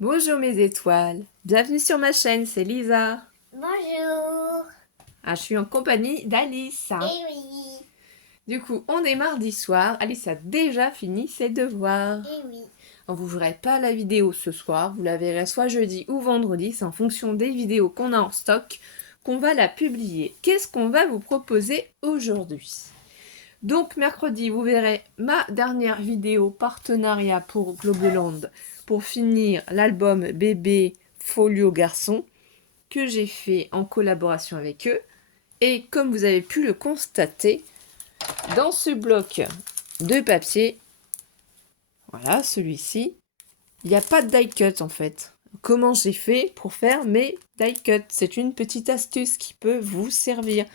Bonjour mes étoiles, bienvenue sur ma chaîne, c'est Lisa. Bonjour. Je suis en compagnie d'Alice. Eh oui. Du coup, on est mardi soir, Alice a déjà fini ses devoirs. Eh oui. On vous verrez pas la vidéo ce soir, vous la verrez soit jeudi ou vendredi, c'est en fonction des vidéos qu'on a en stock qu'on va la publier. Qu'est-ce qu'on va vous proposer aujourd'hui? Donc mercredi, vous verrez ma dernière vidéo partenariat pour Globeland pour finir l'album Bébé Folio Garçon que j'ai fait en collaboration avec eux. Et comme vous avez pu le constater, dans ce bloc de papier, voilà celui-ci, il n'y a pas de die cut en fait. Comment j'ai fait pour faire mes die cut? C'est une petite astuce qui peut vous servir.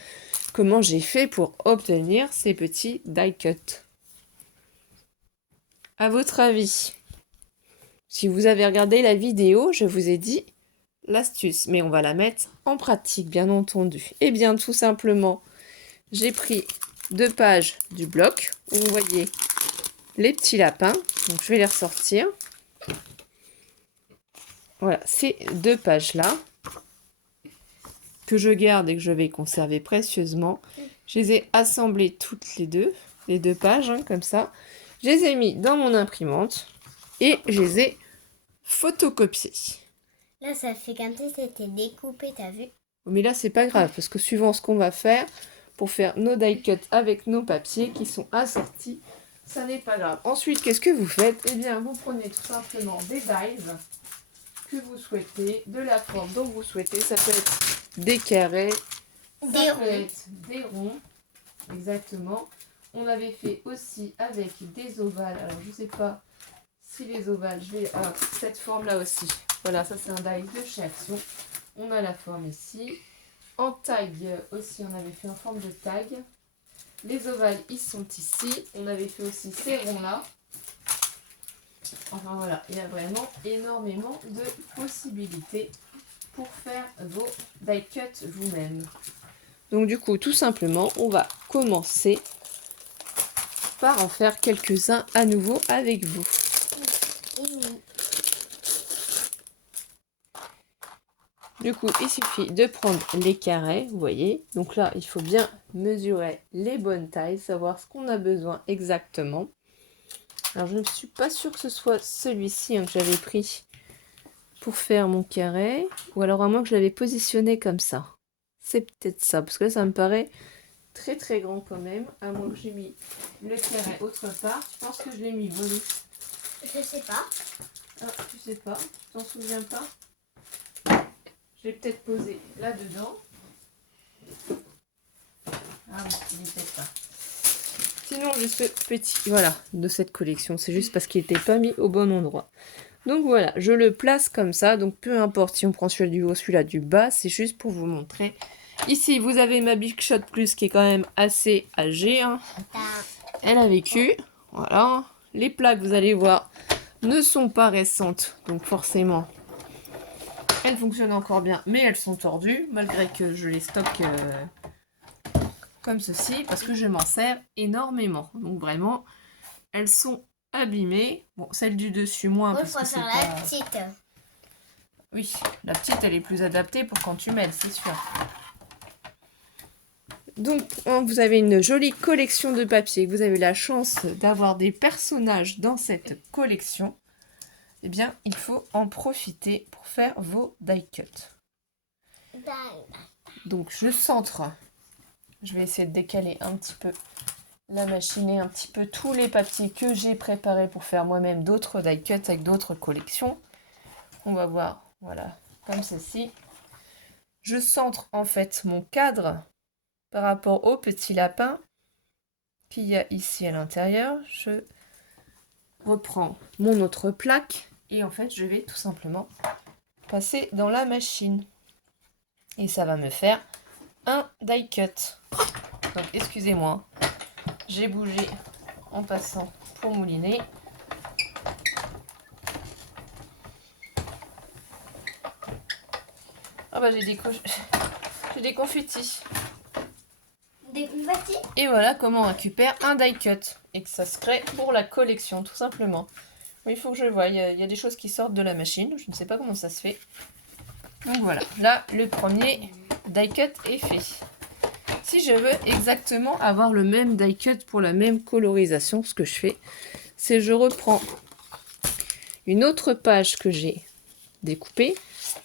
Comment j'ai fait pour obtenir ces petits die cut? À votre avis, si vous avez regardé la vidéo, je vous ai dit l'astuce, mais on va la mettre en pratique, bien entendu. Eh bien, tout simplement, j'ai pris 2 pages du bloc où vous voyez les petits lapins. Donc, je vais les ressortir. Voilà, ces 2 pages-là que je garde et que je vais conserver précieusement. Je les ai assemblées toutes les deux pages, hein, comme ça. Je les ai mis dans mon imprimante et je les ai photocopiées. Là, ça fait comme si c'était découpé, t'as vu? Mais là, c'est pas grave, parce que suivant ce qu'on va faire, pour faire nos die cuts avec nos papiers qui sont assortis, ça n'est pas grave. Ensuite, qu'est-ce que vous faites? Eh bien, vous prenez tout simplement des dies que vous souhaitez, de la forme dont vous souhaitez. Ça peut être des carrés, Des ça peut être des ronds, exactement. On avait fait aussi avec des ovales. Alors, je sais pas si les ovales, je vais... Ah, cette forme-là aussi. Voilà, ça c'est un die de chez Action. On a la forme ici. En tag aussi, on avait fait en forme de tag. Les ovales, ils sont ici. On avait fait aussi ces ronds-là. Enfin voilà, il y a vraiment énormément de possibilités pour faire vos die cuts vous-même. Donc du coup, tout simplement, on va commencer par en faire quelques-uns à nouveau avec vous. Du coup, il suffit de prendre les carrés, vous voyez. Donc là, il faut bien mesurer les bonnes tailles, savoir ce qu'on a besoin exactement. Alors, je ne suis pas sûre que ce soit celui-ci que j'avais pris pour faire mon carré. Ou alors, à moins que je l'avais positionné comme ça. C'est peut-être ça, parce que là, ça me paraît très très grand quand même. À moins que j'ai mis le carré autre part. Tu penses que je l'ai mis volé? Je sais pas. Ah, tu sais pas? Tu t'en souviens pas? Je l'ai peut-être posé là-dedans. Ah oui, il est peut-être pas. Sinon, j'ai ce petit, voilà, de cette collection. C'est juste parce qu'il n'était pas mis au bon endroit. Donc voilà, je le place comme ça. Donc peu importe si on prend celui-là du haut, celui-là du bas. C'est juste pour vous montrer. Ici, vous avez ma Big Shot Plus qui est quand même assez âgée. Hein. Elle a vécu. Voilà. Les plaques, vous allez voir, ne sont pas récentes. Donc forcément, elles fonctionnent encore bien. Mais elles sont tordues, malgré que je les stocke... comme ceci, parce que je m'en sers énormément. Donc vraiment, elles sont abîmées. Bon, celle du dessus moins, Moi, parce je que c'est préfère pas... la petite. Oui, la petite, elle est plus adaptée pour quand tu mêles, c'est sûr. Donc, vous avez une jolie collection de papier. Vous avez la chance d'avoir des personnages dans cette collection. Eh bien, il faut en profiter pour faire vos die cuts. Donc, je centre. Je vais essayer de décaler un petit peu la machine et un petit peu tous les papiers que j'ai préparés pour faire moi-même d'autres die cuts avec d'autres collections. On va voir, voilà, comme ceci. Je centre en fait mon cadre par rapport au petit lapin qu'il y a ici à l'intérieur. Je reprends mon autre plaque et en fait je vais tout simplement passer dans la machine. Et ça va me faire un die cut. Donc excusez-moi, j'ai bougé en passant pour mouliner. Ah bah j'ai des confettis. Des confettis? Et voilà comment on récupère un die cut. Et que ça se crée pour la collection, tout simplement. Oui, il faut que je voie. Il y a des choses qui sortent de la machine. Je ne sais pas comment ça se fait. Donc voilà. Là, le premier die cut est fait. Si je veux exactement avoir le même die cut pour la même colorisation, ce que je fais, c'est je reprends une autre page que j'ai découpée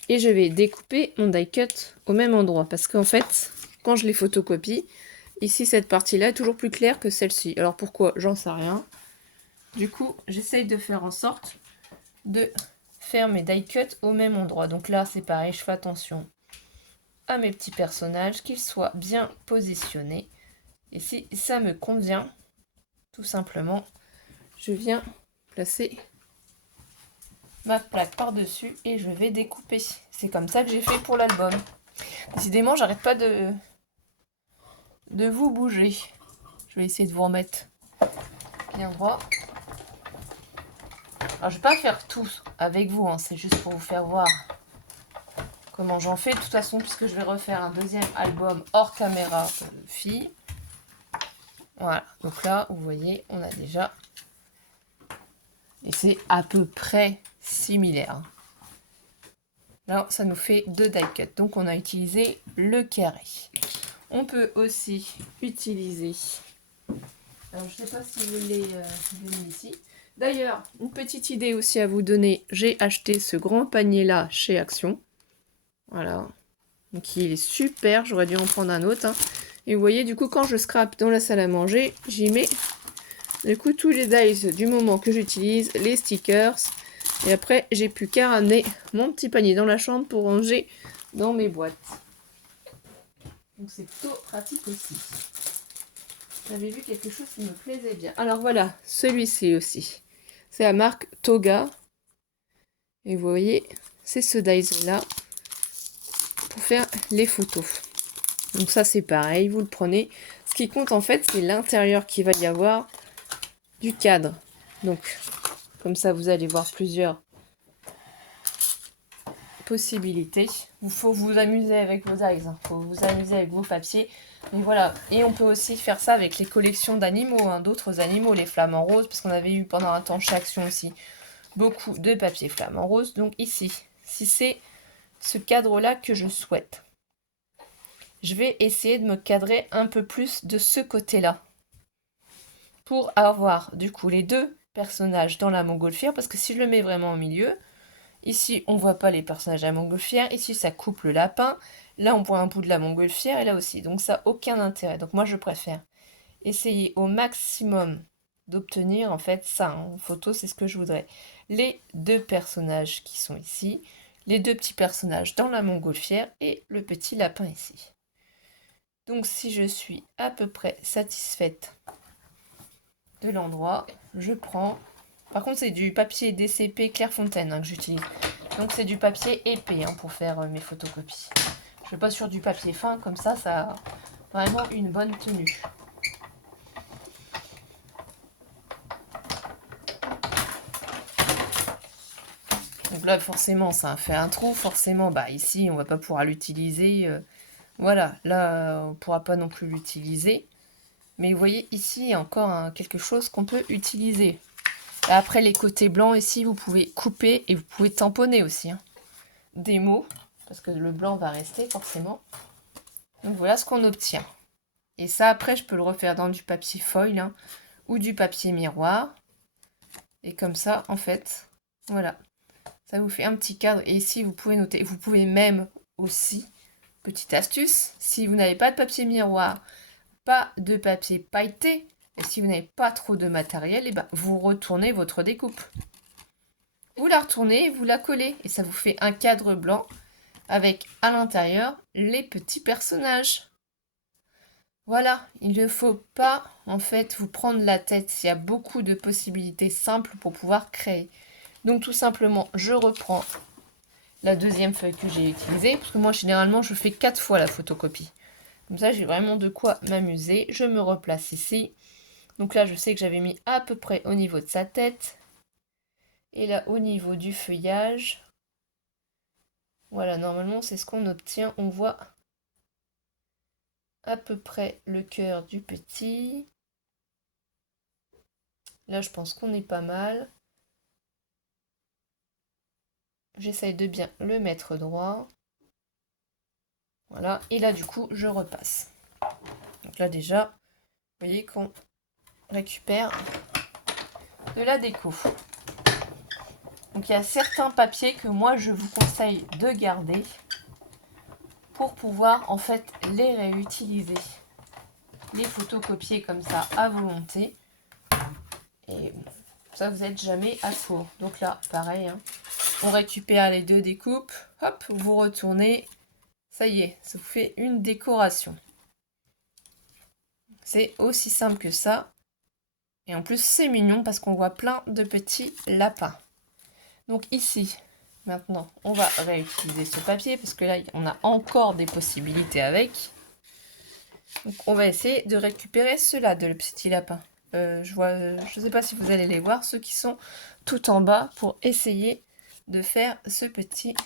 et je vais découper mon die cut au même endroit. Parce qu'en fait, quand je les photocopie, ici cette partie-là est toujours plus claire que celle-ci. Alors pourquoi? J'en sais rien. Du coup, j'essaye de faire en sorte de faire mes die cuts au même endroit. Donc là, c'est pareil, je fais attention à mes petits personnages, qu'ils soient bien positionnés. Et si ça me convient, tout simplement, je viens placer ma plaque par-dessus et je vais découper. C'est comme ça que j'ai fait pour l'album. Décidément, j'arrête pas de vous bouger. Je vais essayer de vous remettre bien droit. Alors, je vais pas faire tout avec vous, hein, c'est juste pour vous faire voir comment j'en fais. De toute façon, puisque je vais refaire un deuxième album hors caméra fille. Voilà, donc là, vous voyez, on a déjà... Et c'est à peu près similaire. Là, ça nous fait 2 die cuts. Donc, on a utilisé le carré. On peut aussi utiliser... Alors, je ne sais pas si je l'ai mis ici. D'ailleurs, une petite idée aussi à vous donner. J'ai acheté ce grand panier-là chez Action. Voilà. Donc, il est super. J'aurais dû en prendre un autre. Hein. Et vous voyez, du coup, quand je scrape dans la salle à manger, j'y mets du coup tous les dies du moment que j'utilise, les stickers. Et après, j'ai plus qu'à ramener mon petit panier dans la chambre pour ranger dans mes boîtes. Donc, c'est plutôt pratique aussi. J'avais vu quelque chose qui me plaisait bien. Alors voilà, celui-ci aussi. C'est la marque Toga. Et vous voyez, c'est ce dies-là pour faire les photos. Donc ça, c'est pareil, vous le prenez. Ce qui compte, en fait, c'est l'intérieur qu'il va y avoir du cadre. Donc, comme ça, vous allez voir plusieurs possibilités. Il faut vous amuser avec vos dies. Il faut vous amuser avec vos papiers. Mais voilà, et on peut aussi faire ça avec les collections d'animaux, hein, d'autres animaux, les flamants roses, parce qu'on avait eu pendant un temps chez Action aussi beaucoup de papier flamant rose. Donc ici, si c'est ce cadre-là que je souhaite, je vais essayer de me cadrer un peu plus de ce côté-là pour avoir du coup les deux personnages dans la montgolfière, parce que si je le mets vraiment au milieu, ici on voit pas les personnages de la montgolfière, ici ça coupe le lapin, là on voit un bout de la montgolfière et là aussi, donc ça n'a aucun intérêt. Donc moi je préfère essayer au maximum d'obtenir en fait ça, hein. En photo c'est ce que je voudrais. Les deux personnages qui sont ici, les deux petits personnages dans la montgolfière et le petit lapin ici. Donc si je suis à peu près satisfaite de l'endroit, je prends... Par contre c'est du papier DCP Clairefontaine hein, que j'utilise. Donc c'est du papier épais hein, pour faire mes photocopies. Je ne vais pas sur du papier fin, comme ça a vraiment une bonne tenue. Donc là, forcément, ça a fait un trou. Forcément, bah ici, on va pas pouvoir l'utiliser. Voilà, là, on pourra pas non plus l'utiliser. Mais vous voyez, ici, il y a encore quelque chose qu'on peut utiliser. Et après, les côtés blancs, ici, vous pouvez couper et vous pouvez tamponner aussi. Hein, des mots, parce que le blanc va rester forcément. Donc voilà ce qu'on obtient. Et ça, après, je peux le refaire dans du papier foil hein, ou du papier miroir. Et comme ça, en fait, voilà. Ça vous fait un petit cadre. Et ici, vous pouvez noter. Vous pouvez même aussi, petite astuce, si vous n'avez pas de papier miroir, pas de papier pailleté, et si vous n'avez pas trop de matériel, et ben, vous retournez votre découpe. Vous la retournez, vous la collez. Et ça vous fait un cadre blanc avec à l'intérieur les petits personnages. Voilà, il ne faut pas en fait vous prendre la tête. Il y a beaucoup de possibilités simples pour pouvoir créer. Donc tout simplement, je reprends la deuxième feuille que j'ai utilisée, parce que moi généralement je fais 4 fois la photocopie. Comme ça j'ai vraiment de quoi m'amuser. Je me replace ici. Donc là je sais que j'avais mis à peu près au niveau de sa tête. Et là au niveau du feuillage. Voilà, normalement c'est ce qu'on obtient. On voit à peu près le cœur du petit. Là je pense qu'on est pas mal. j'essaye de bien le mettre droit. Voilà, et là du coup je repasse. Donc là déjà, vous voyez qu'on récupère de la déco. Donc il y a certains papiers que moi je vous conseille de garder pour pouvoir en fait les réutiliser. Les photocopier comme ça à volonté. Et ça vous n'êtes jamais à court. Donc là pareil, hein, on récupère les deux découpes, hop, vous retournez, ça y est, ça vous fait une décoration. C'est aussi simple que ça. Et en plus c'est mignon parce qu'on voit plein de petits lapins. Donc ici, maintenant, on va réutiliser ce papier parce que là, on a encore des possibilités avec. Donc on va essayer de récupérer ceux-là, de le petit lapin. Je ne sais pas si vous allez les voir, ceux qui sont tout en bas pour essayer de faire cette petite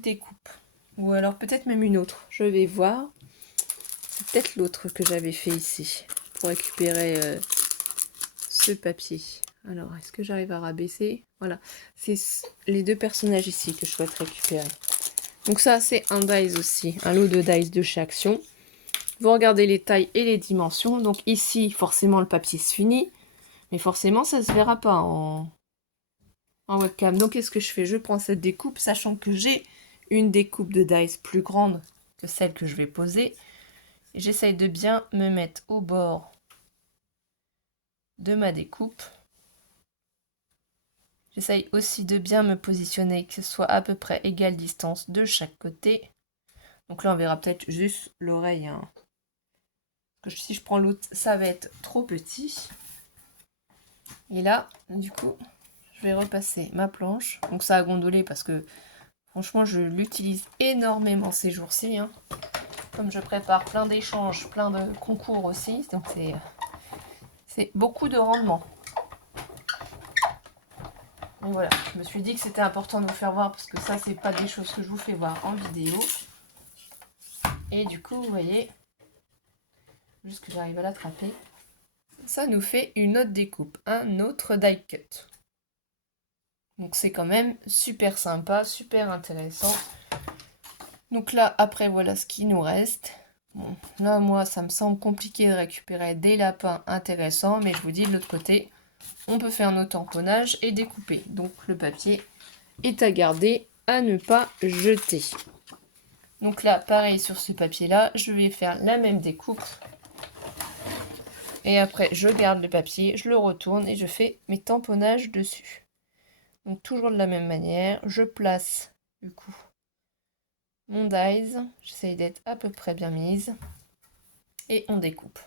découpe. Ou alors peut-être même une autre. Je vais voir. C'est peut-être l'autre que j'avais fait ici pour récupérer ce papier. Alors, est-ce que j'arrive à rabaisser? Voilà, c'est les deux personnages ici que je souhaite récupérer. Donc ça, c'est un dice aussi, un lot de dice de chez Action. Vous regardez les tailles et les dimensions. Donc ici, forcément, le papier se finit. Mais forcément, ça ne se verra pas en webcam. Donc, qu'est-ce que je fais? Je prends cette découpe, sachant que j'ai une découpe de dice plus grande que celle que je vais poser. Et j'essaye de bien me mettre au bord de ma découpe. J'essaye aussi de bien me positionner, que ce soit à peu près égale distance de chaque côté. Donc là, on verra peut-être juste l'oreille. Hein. Parce que si je prends l'autre, ça va être trop petit. Et là, du coup, je vais repasser ma planche. Donc ça a gondolé parce que, franchement, je l'utilise énormément ces jours-ci. Hein. Comme je prépare plein d'échanges, plein de concours aussi. Donc c'est beaucoup de rendement. Donc voilà, je me suis dit que c'était important de vous faire voir parce que ça, c'est pas des choses que je vous fais voir en vidéo. Et du coup, vous voyez, juste que j'arrive à l'attraper, ça nous fait une autre découpe, un autre die cut. Donc c'est quand même super sympa, super intéressant. Donc là, après, voilà ce qui nous reste. Bon, là, moi, ça me semble compliqué de récupérer des lapins intéressants, mais je vous dis, de l'autre côté, on peut faire nos tamponnages et découper. Donc le papier est à garder, à ne pas jeter. Donc là, pareil sur ce papier-là, je vais faire la même découpe. Et après, je garde le papier, je le retourne et je fais mes tamponnages dessus. Donc toujours de la même manière, je place du coup mon dies. J'essaye d'être à peu près bien mise. Et on découpe.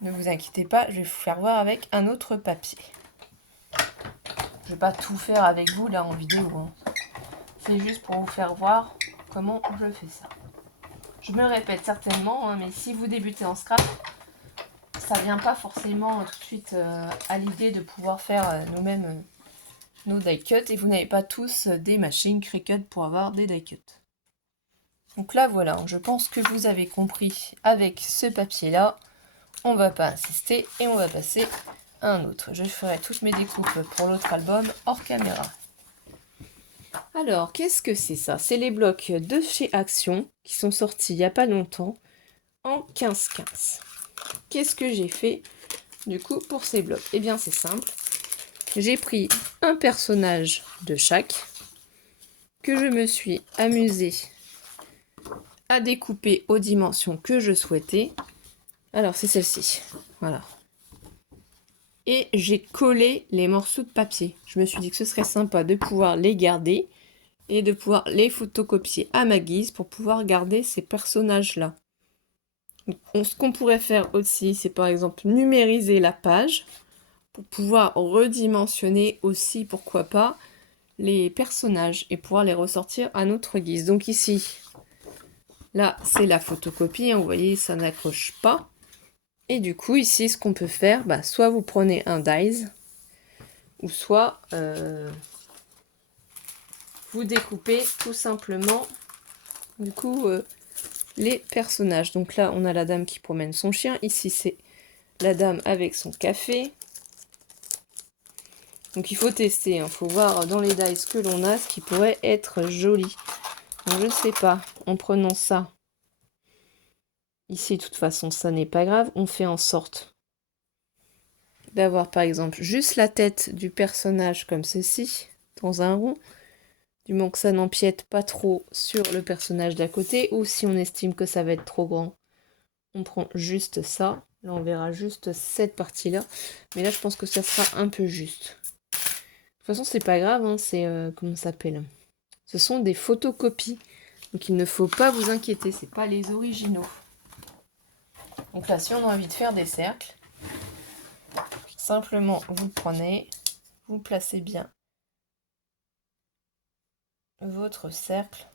Ne vous inquiétez pas, je vais vous faire voir avec un autre papier. Je ne vais pas tout faire avec vous là en vidéo. Hein. C'est juste pour vous faire voir comment je fais ça. Je me répète certainement, hein, mais si vous débutez en scrap, ça ne vient pas forcément tout de suite à l'idée de pouvoir faire nous-mêmes nos die cuts et vous n'avez pas tous des machines Cricut pour avoir des die cuts. Donc là voilà, je pense que vous avez compris avec ce papier là, on va pas insister et on va passer à un autre. Je ferai toutes mes découpes pour l'autre album hors caméra. Alors, qu'est-ce que c'est ça? C'est les blocs de chez Action qui sont sortis il n'y a pas longtemps en 15-15. Qu'est-ce que j'ai fait du coup pour ces blocs? Eh bien c'est simple. J'ai pris un personnage de chaque que je me suis amusée à découper aux dimensions que je souhaitais. Alors c'est celle-ci. Voilà. Et j'ai collé les morceaux de papier. Je me suis dit que ce serait sympa de pouvoir les garder et de pouvoir les photocopier à ma guise pour pouvoir garder ces personnages-là. Ce qu'on pourrait faire aussi, c'est par exemple numériser la page pour pouvoir redimensionner aussi, pourquoi pas, les personnages et pouvoir les ressortir à notre guise. Donc ici, là, c'est la photocopie, hein, vous voyez, ça n'accroche pas. Et du coup, ici, ce qu'on peut faire, soit vous prenez un dies, ou soit vous découpez tout simplement, du coup, les personnages. Donc là, on a la dame qui promène son chien. Ici, c'est la dame avec son café. Donc il faut tester, il faut voir dans les dies que l'on a ce qui pourrait être joli. Donc, je ne sais pas, en prenant ça, ici de toute façon ça n'est pas grave, on fait en sorte d'avoir par exemple juste la tête du personnage comme ceci, dans un rond, du moment que ça n'empiète pas trop sur le personnage d'à côté, ou si on estime que ça va être trop grand, on prend juste ça. Là on verra juste cette partie-là, mais là je pense que ça sera un peu juste. De toute façon c'est pas grave, hein, c'est, comment ça s'appelle ? Ce sont des photocopies, donc il ne faut pas vous inquiéter, c'est pas les originaux. Donc là si on a envie de faire des cercles, simplement vous le prenez, vous placez bien votre cercle.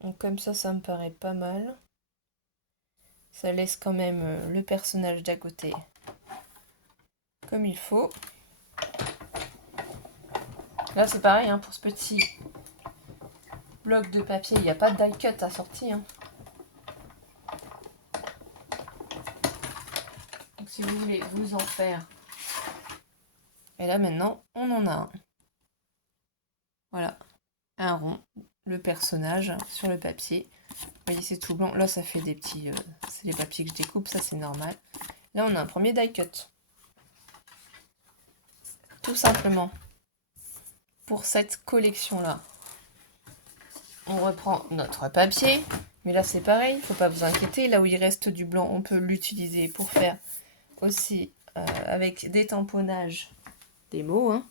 Donc comme ça me paraît pas mal. Ça laisse quand même le personnage d'à côté comme il faut. Là c'est pareil, hein, pour ce petit bloc de papier, il n'y a pas de die cut assorti. Hein. Donc si vous voulez vous en faire. Et là maintenant, on en a un. Voilà, un rond, le personnage sur le papier. Vous voyez, c'est tout blanc. Là, ça fait des petits... c'est les papiers que je découpe, ça c'est normal. Là, on a un premier die cut. Tout simplement. Pour cette collection-là. On reprend notre papier. Mais là, c'est pareil, il ne faut pas vous inquiéter. Là où il reste du blanc, on peut l'utiliser pour faire aussi avec des tamponnages des mots. Hein.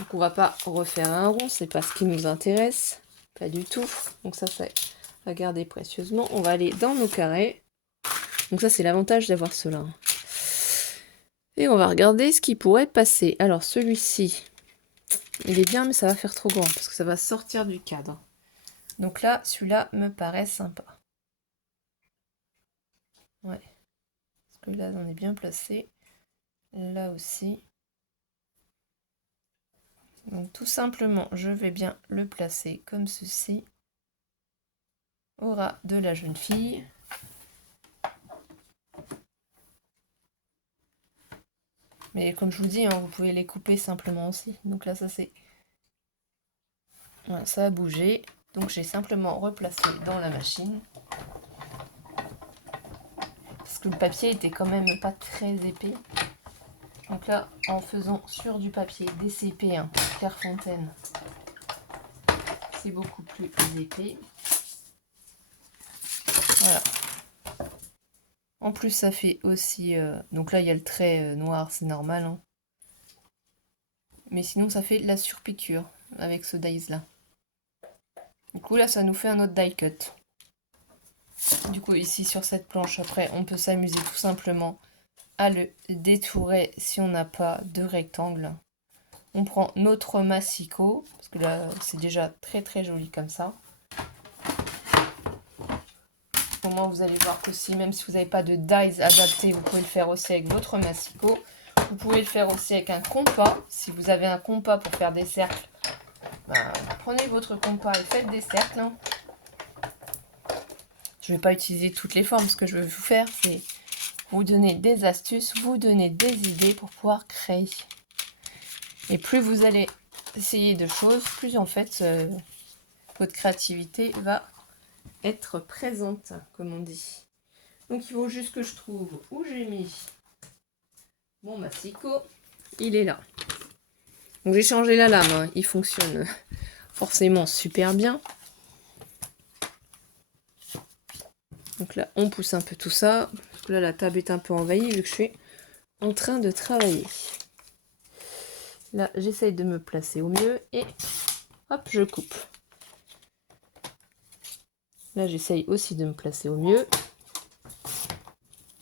Donc, on va pas refaire un rond, c'est pas ce qui nous intéresse. Pas du tout. Donc ça va garder précieusement. On va aller dans nos carrés. Donc ça, c'est l'avantage d'avoir cela. Et on va regarder ce qui pourrait passer. Alors, celui-ci, il est bien, mais ça va faire trop grand, parce que ça va sortir du cadre. Donc là, celui-là me paraît sympa. Ouais. Parce que là, on est bien placé. Là aussi. Donc tout simplement, je vais bien le placer comme ceci. Au ras de la jeune fille. Mais comme je vous dis, hein, vous pouvez les couper simplement aussi. Donc là, ça c'est... Voilà, ça a bougé. Donc j'ai simplement replacé dans la machine. Parce que le papier était quand même pas très épais. Donc là, en faisant sur du papier DCP, hein, Clairefontaine, c'est beaucoup plus épais. Voilà. En plus, ça fait aussi... donc là, il y a le trait noir, c'est normal. Hein. Mais sinon, ça fait de la surpiqûre avec ce dies-là. Du coup, là, ça nous fait un autre die cut. Du coup, ici, sur cette planche, après, on peut s'amuser tout simplement à le détourer si on n'a pas de rectangle. On prend notre massicot, parce que là, c'est déjà très très joli comme ça. Au moins, vous allez voir qu'aussi, même si vous n'avez pas de dies adapté, vous pouvez le faire aussi avec votre massicot. Vous pouvez le faire aussi avec un compas. Si vous avez un compas pour faire des cercles, ben, prenez votre compas et faites des cercles. Hein. Je ne vais pas utiliser toutes les formes. Ce que je veux vous faire, c'est vous donner des astuces, vous donner des idées pour pouvoir créer. Et plus vous allez essayer de choses, plus en fait votre créativité va être présente, comme on dit. Donc il faut juste que je trouve où j'ai mis mon massicot. Il est là. Donc j'ai changé la lame, hein. Il fonctionne forcément super bien. Donc là, on pousse un peu tout ça. Parce que là, la table est un peu envahie vu que je suis en train de travailler. Là, j'essaye de me placer au mieux et hop, je coupe. Là, j'essaye aussi de me placer au mieux.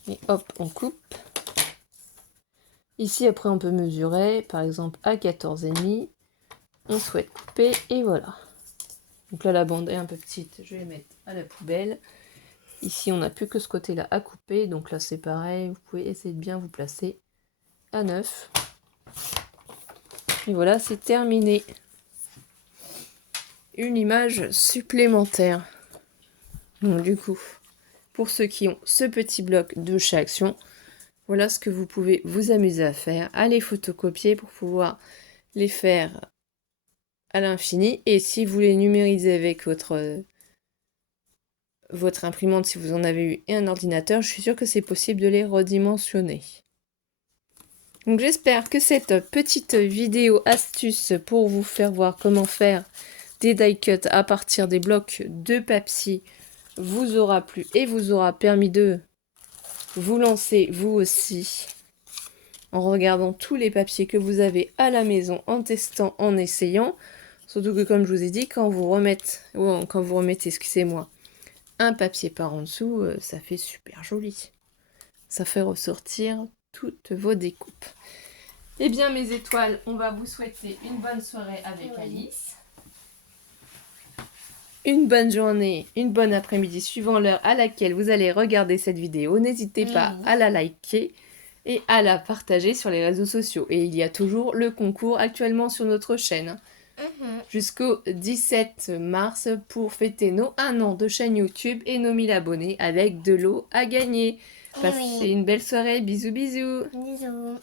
Et hop, on coupe. Ici, après, on peut mesurer, par exemple, à 14,5. On souhaite couper et voilà. Donc là, la bande est un peu petite, je vais la mettre à la poubelle. Ici, on n'a plus que ce côté-là à couper, donc là, c'est pareil. Vous pouvez essayer de bien vous placer à 9. Et voilà, c'est terminé. Une image supplémentaire. Donc du coup, pour ceux qui ont ce petit bloc de chez Action, Voilà ce que vous pouvez vous amuser à faire, à les photocopier pour pouvoir les faire à l'infini. Et si vous les numérisez avec votre imprimante, si vous en avez eu, et un ordinateur, je suis sûre que c'est possible de les redimensionner. Donc j'espère que cette petite vidéo astuce pour vous faire voir comment faire des die cuts à partir des blocs de papier vous aura plu et vous aura permis de vous lancer vous aussi en regardant tous les papiers que vous avez à la maison, en testant, en essayant. Surtout que comme je vous ai dit, quand vous remettez, excusez-moi, un papier par en dessous, ça fait super joli. Ça fait ressortir toutes vos découpes. Eh bien mes étoiles, on va vous souhaiter une bonne soirée avec Alice. Une bonne journée, une bonne après-midi suivant l'heure à laquelle vous allez regarder cette vidéo. N'hésitez pas à la liker et à la partager sur les réseaux sociaux. Et il y a toujours le concours actuellement sur notre chaîne. Jusqu'au 17 mars pour fêter nos 1 an de chaîne YouTube et nos 1000 abonnés avec de l'eau à gagner. Passez une belle soirée, bisous bisous. Bisous.